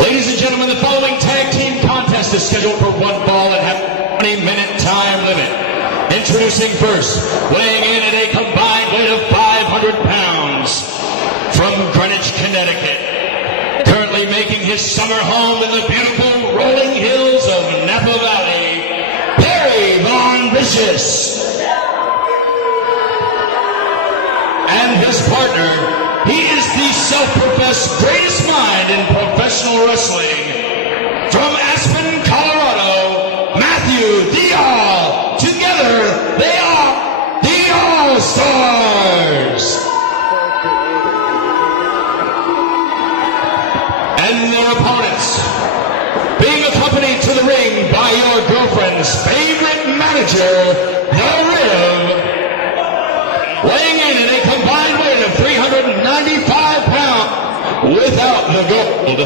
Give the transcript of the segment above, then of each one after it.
Ladies and gentlemen, the following tag team contest is scheduled for one fall and has a 20-minute time limit. Introducing first, weighing in at a combined weight of 500 pounds, from Greenwich, Connecticut, currently making his summer home in the beautiful rolling hills of Napa Valley, Perry Von Vicious. And his partner, he is the self-professed greatest mind in professional wrestling, from Aspen, Colorado, Matthew Theall. Together, they are the All-Stars. And their opponents, being accompanied to the ring by your girlfriend's favorite manager, The Rev, weighing in at a combined weight of 395 pounds without the gold.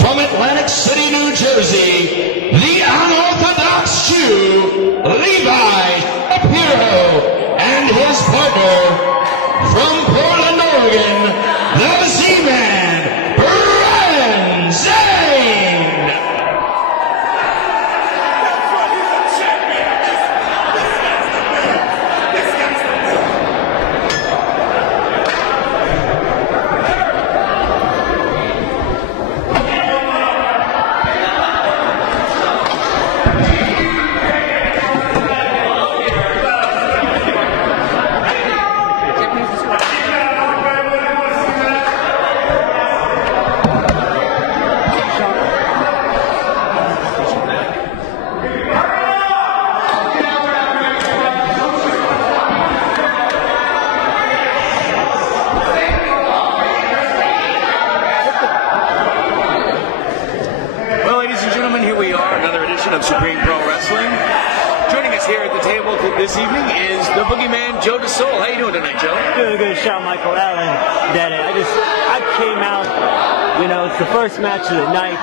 From Atlantic City, New Jersey, the unorthodox Jew, Levi Shapiro, and his partner, from Portland, Oregon, the Z-Man, Zane. This evening is the boogeyman, Joe TheallStars. How you doing tonight, Joe? Doing a good shot, Michael Allen. I came out, it's the first match of the night.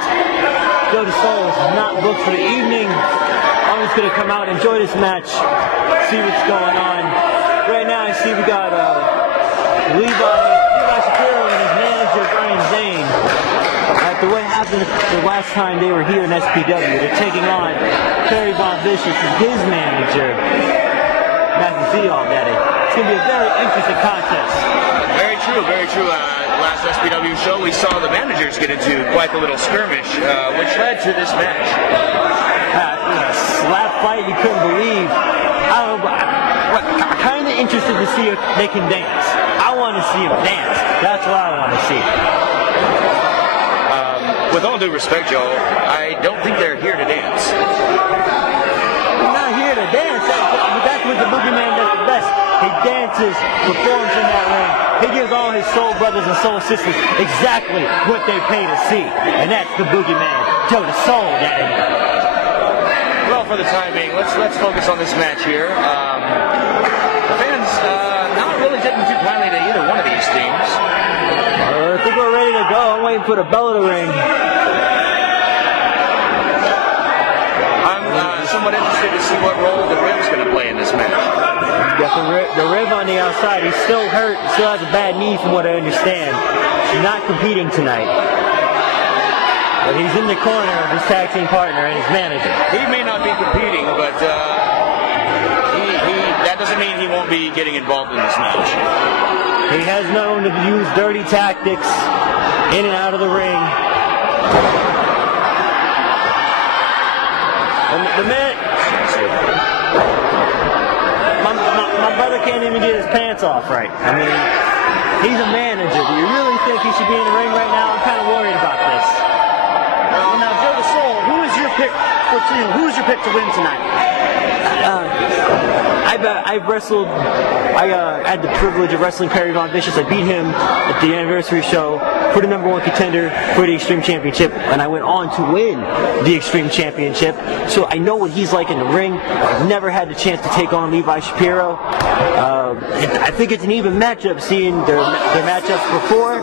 Joe TheallStars is not booked for the evening. I'm just going to come out, enjoy this match, see what's going on. Right now, I see we got Levi Shapiro and his manager, Zane. The way it happened the last time they were here in SPW, they're taking on Perry Von Vicious and his manager, Theall. It's going to be a very interesting contest. Very true, very true. Last SPW show, we saw the managers get into quite the little skirmish, which led to this match. A slap fight you couldn't believe. I don't know, I'm kind of interested to see if they can dance. I want to see them dance. That's what I want to see. With all due respect, Joe, I don't think they're here to dance. They're not here to dance. That's what the boogeyman does the best. He dances, performs in that ring. He gives all his soul brothers and soul sisters exactly what they pay to see. And that's the boogeyman, Joe TheallStars, Daddy. Well, for the time being, let's focus on this match here. The fans not really taking too kindly to either one of these teams. I think we're ready to go. I'm waiting for the bell of the ring. I'm somewhat interested to see what role the Rev's going to play in this match. You got the Rev on the outside. He's still hurt. Still has a bad knee from what I understand. He's not competing tonight. But he's in the corner of his tag team partner and his manager. He may not be competing, but that doesn't mean he won't be getting involved in this match. He has known to use dirty tactics in and out of the ring. And the man, my brother can't even get his pants off right. I mean, he's a manager. Do you really think he should be in the ring right now? I'm kind of worried about this. Now, Joe TheallStars, who is your pick to win tonight? I've wrestled. I had the privilege of wrestling Perry Von Vicious. I beat him at the anniversary show for the #1 contender for the Extreme Championship, and I went on to win the Extreme Championship. So I know what he's like in the ring. I've never had the chance to take on Levi Shapiro. I think it's an even matchup, seeing their matchups before.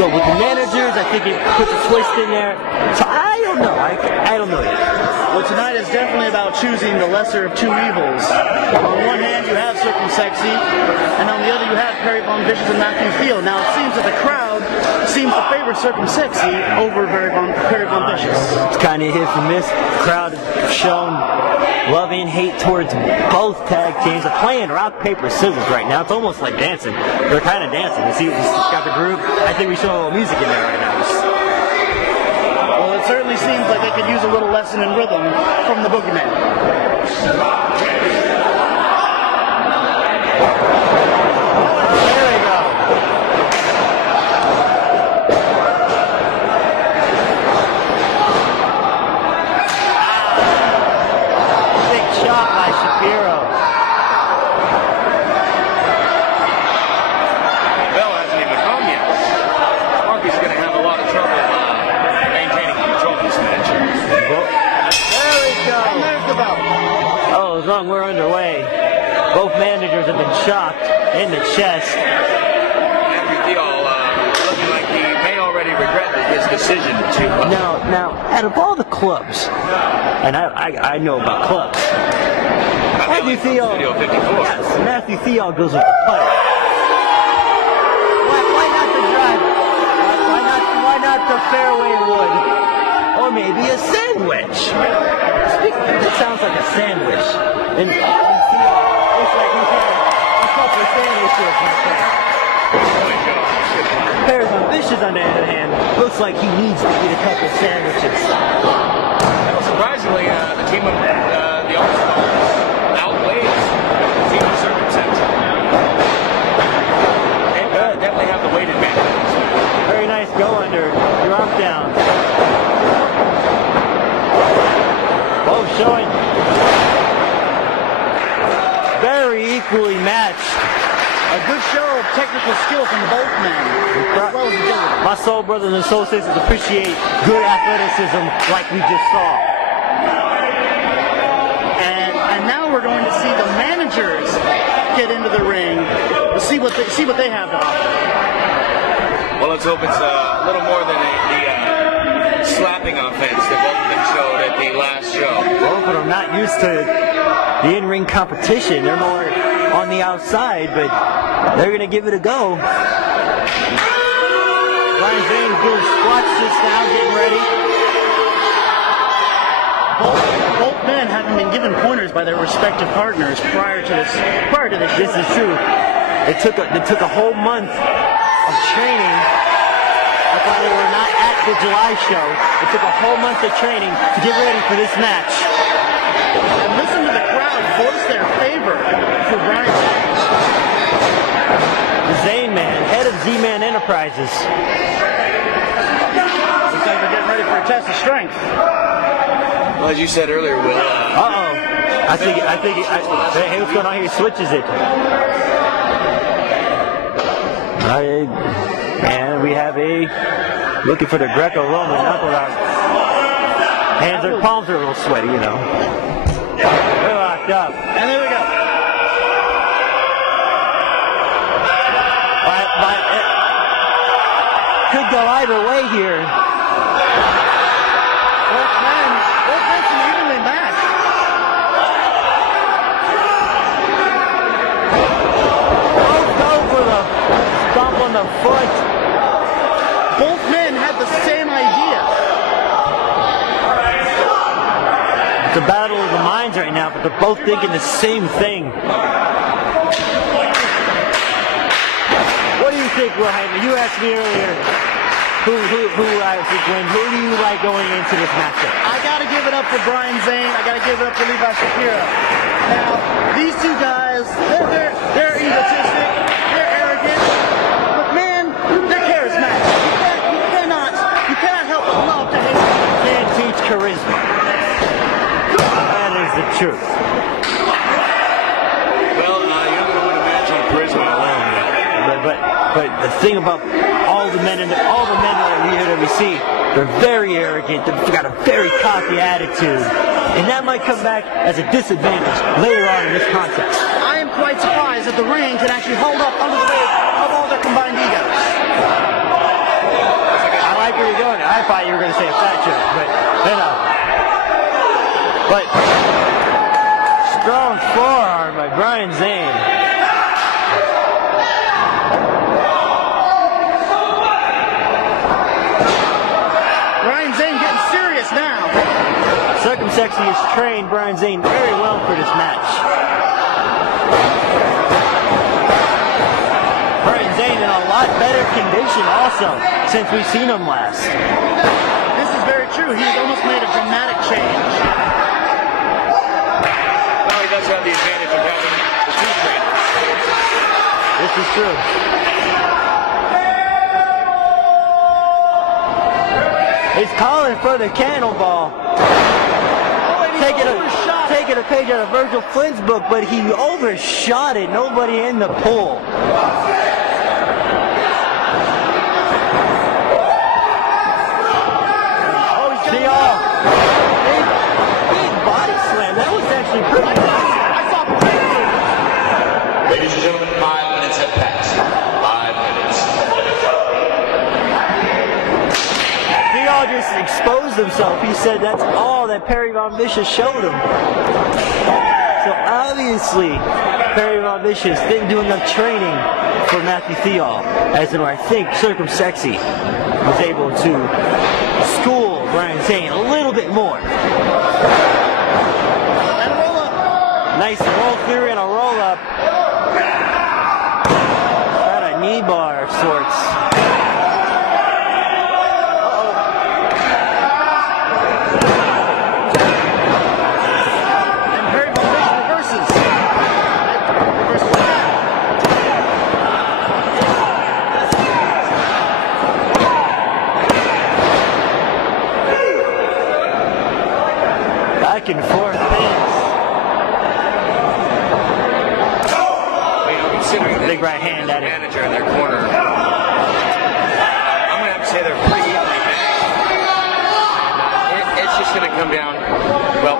So with the managers, I think it puts a twist in there. So I don't know. I don't know yet. Well, tonight is definitely about choosing the lesser of two evils. On one hand, you have Circumsexy, and on the other, you have Perry Von Vicious and Matthew Theall. Now, it seems that the crowd seems to favor Circumsexy over Perry Von Vicious. It's kind of hit and miss. The crowd has shown love and hate towards both tag teams. They're playing rock, paper, scissors right now. It's almost like dancing. They're kind of dancing. You see, it's got the groove. I think we show a little music in there right now. Well, it certainly seems like they could use a little lesson in rhythm from the Boogeyman. There we go. Big shot by Shapiro. Bell hasn't even home yet. Marky's going to have a lot of trouble maintaining control of this match. There we go. There's the bell. Oh, as long as we're underway. Both managers have been shocked in the chest. Matthew Theall looking like he may already regret his decision to... Now, out of all the clubs, and I know about clubs, Matthew Theall, Studio 54. yes, Matthew Theall goes with the putter. Why not the driver? Why not the fairway wood? Or maybe a sandwich? It sounds like a sandwich. And it's like he's had a couple of sandwiches. Perry Von Vicious, on the other hand, looks like he needs to eat a couple of sandwiches. Well, surprisingly, the team of the All-Stars outweighs the team of Circumsexy. They definitely have the weight advantage. Very nice go under, drop down. Both showing very equally matched. A good show of technical skill from both men, as well as agility. My soul brothers and soul sisters appreciate good athleticism like we just saw. And now we're going to see the managers get into the ring to see what they have to offer. Well, let's hope it's a little more than the slapping offense that both of them showed at the last show. Both of them not used to the in-ring competition. They're more on the outside, but they're going to give it a go. Brian Zane doing squats just now, getting ready. Both men having been given pointers by their respective partners prior to this show. This is true. It took a whole month of training. That's why they were not at the July show. It took a whole month of training to get ready for this match. And listen to the crowd voice their favor for Brian Zane. The Zane man, head of Z-Man Enterprises. Looks like they're getting ready for a test of strength. Well, as you said earlier, Will. Uh-oh. Hey, what's going on here? He switches it. And we have looking for the Greco-Roman knuckle out. Palms are a little sweaty, you know. They're locked up. And there we go. It could go either way here. Both men seem evenly matched. Both go for the stomp on the foot. Both men had the same idea. It's a battle of the minds right now, but they're both thinking the same thing. What do you think, Will Heyman? You asked me earlier who I think win. Who do you like going into this matchup? I gotta give it up for Brian Zane. I gotta give it up for Levi Shapiro. Now, these two guys, they're egotistic, they're arrogant, but man, they're charismatic. You cannot help but love to hate them. You can't teach charisma. That is the truth. Well, you're not going to win a match on charisma alone. But the thing about all the men that we see, they're very arrogant. They've got a very cocky attitude, and that might come back as a disadvantage later on in this contest. I am quite surprised that the ring can actually hold up under the weight of all their combined egos. like where you're going. I thought you were going to say a fat joke, but you know. But strong forearm by Brian Zane. Brian Zane getting serious now. Circumsexy has trained Brian Zane very well for this match. Brian Zane in a lot better condition also since we've seen him last. This is very true. He's almost made a dramatic change. Well, he does have the advantage of having the two trainers. This is true. He's calling for the cannonball. Taking a page out of Virgil Flynn's book, but he overshot it. Nobody in the pool. Theall. Big body slam. That was actually pretty nice. Ladies and gentlemen, 5 minutes have passed. 5 minutes. Theall just exposed himself. He said that's all that Perry Von Vicious showed him. So obviously, Perry Von Vicious didn't do enough training for Matthew Theall. As in, I think Circumsexy was able to school Brian Zane a little bit more. And roll up. Nice roll through and a roll up. Got a knee bar of sorts. And Perry Von Vicious reverses. Reverses again. Back and forth pins. Considering Big right hand at it. manager in their corner, I'm going to have to say they're pretty evenly matched. It's just going to come down, well,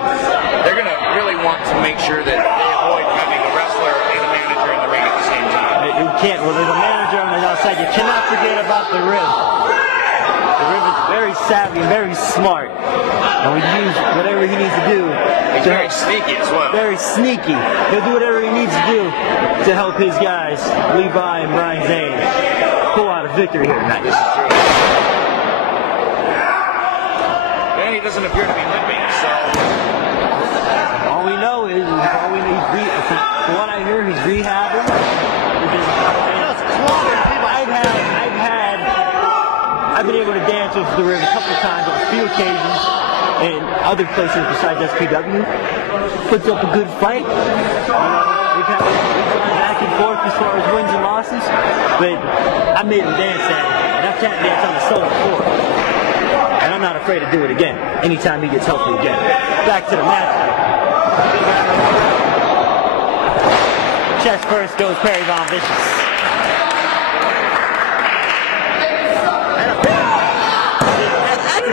they're going to really want to make sure that they avoid having a wrestler and a manager in the ring at the same time. You can't, well, there's a manager on the outside. You cannot forget about the rib. The rib is very savvy, very smart. And we use whatever he needs to do. He's very sneaky as well. Very sneaky. He'll do whatever he needs to do to help his guys, Levi and Brian Zane, pull out a victory here tonight. And he doesn't appear to be limping, so All we know is, from what I hear, he's rehabbing. I've been able to dance with the ring a couple of times on a few occasions in other places besides SPW. Puts up a good fight. We've gone back and forth as far as wins and losses, but I made him dance at it, and I've tapped dance on the soul before. And I'm not afraid to do it again, anytime he gets healthy again. Back to the match. Chest first goes Perry Von Vicious.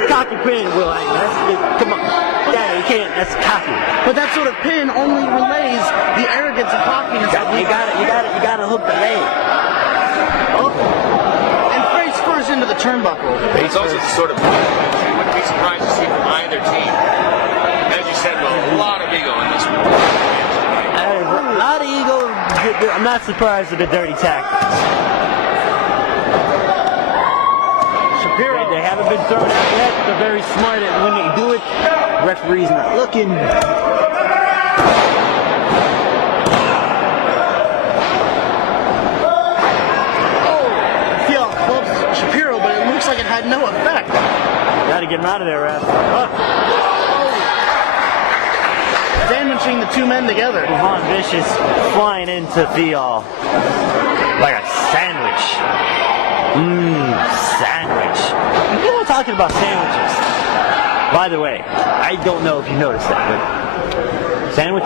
Cocky pin, Will. Come on. Yeah, you can't. That's cocky. But that sort of pin only relays the arrogance and cockiness of You gotta hook the leg. Oh. And face first into the turnbuckle. he's also the sort of you wouldn't be surprised to see from either team. As you said, Will, a lot of ego in this one. A lot of ego. I'm not surprised at the dirty tactics. They haven't been thrown out yet. They're very smart at when they do it. Referee's not looking. Theall clubs Shapiro, but it looks like it had no effect. Gotta get him out of there, ref. Sandwiching the two men together. Von Vicious flying into Theall like a sandwich. Sandwich. People are talking about sandwiches. By the way, I don't know if you noticed that, but sandwich.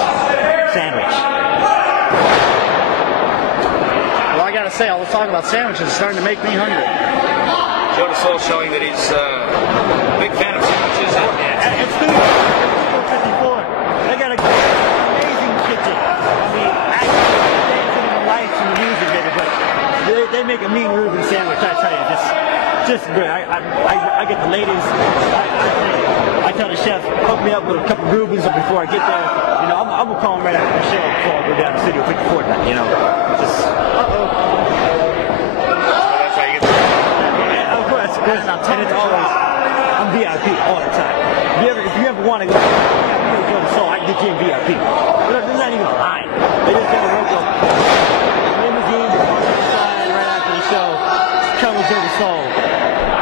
Well, I gotta say, all the talk about sandwiches is starting to make me hungry. Joe DeSoul showing that he's a big fan of sandwiches. It's food. 54. They got a amazing kitchen. I mean, actually, dancing in the lights and the music, baby, but they make a mean Reuben sandwich, I tell you. Just just good. I get the ladies. I tell the chef, hook me up with a couple Rubens before I get there. You know, I'm gonna call him right after the show before I go down to Studio 54 tonight. You know, just That's how you get there. of course, and it's always I'm VIP all the time. If you ever want to go to the Soul, I can get you in VIP. There's not even a line. They just got a local limousine right after the show. Come and go to Soul.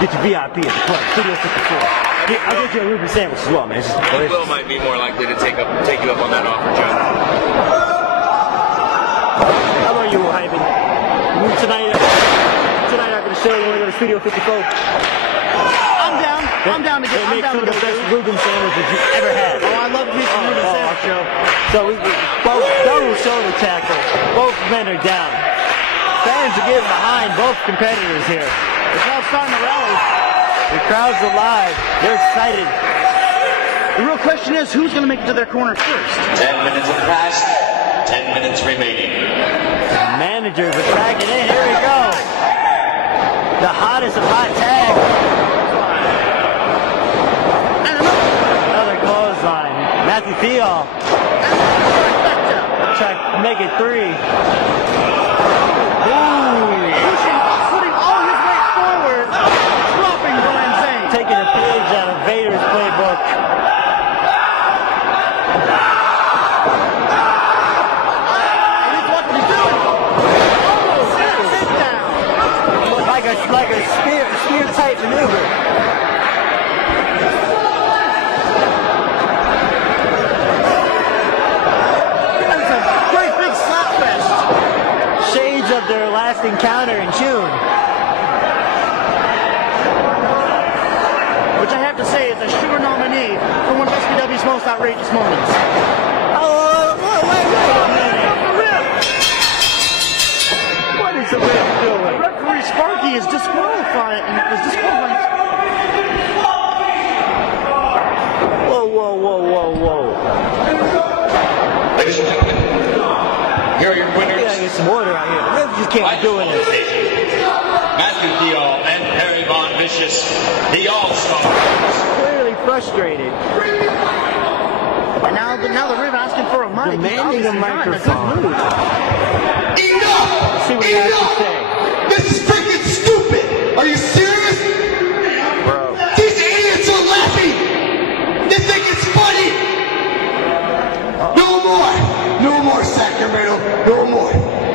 Get your VIP at the club, Studio 54. I'll get you a Ruby sandwich as well, man. Will might be more likely to take you up on that offer, Joe. How about you, Hyman? Tonight after the show, you want to go to Studio 54? I'm down to get. They make some of the best Reuben sandwiches you've ever had. Oh, I love to get some Reuben sandwich, Joe. So we both double shoulder tackle. Both men are down. Fans are getting behind both competitors here. The crowd's starting to rally. The crowd's alive. They're excited. The real question is, who's going to make it to their corner first? 10 minutes have passed. 10 minutes remaining. The managers are tracking in. Here we go. The hottest of hot tag. And another Clothesline. Matthew Theall. Try to make it 3. putting all his weight forward, dropping Brian Zane. Taking a page out of Vader's playbook. And he's what he's doing. Almost sit down. Like a spear type maneuver. That's a great big slap fest. Shades of their last encounter in June. Which I have to say is a sure nominee for one of SPW's most outrageous moments. Oh, wait a minute. What is the ref doing? Referee Sparky is disqualifying. Whoa. Ladies and gentlemen, here are your We winners. gotta get some order out here. The ref just can't be doing this. Matthew Theall and Perry Von Vicious, the All-Stars. Clearly frustrated. And now the ref asking for a mic. Demanding a microphone. Enough! See what he has to say. This is freaking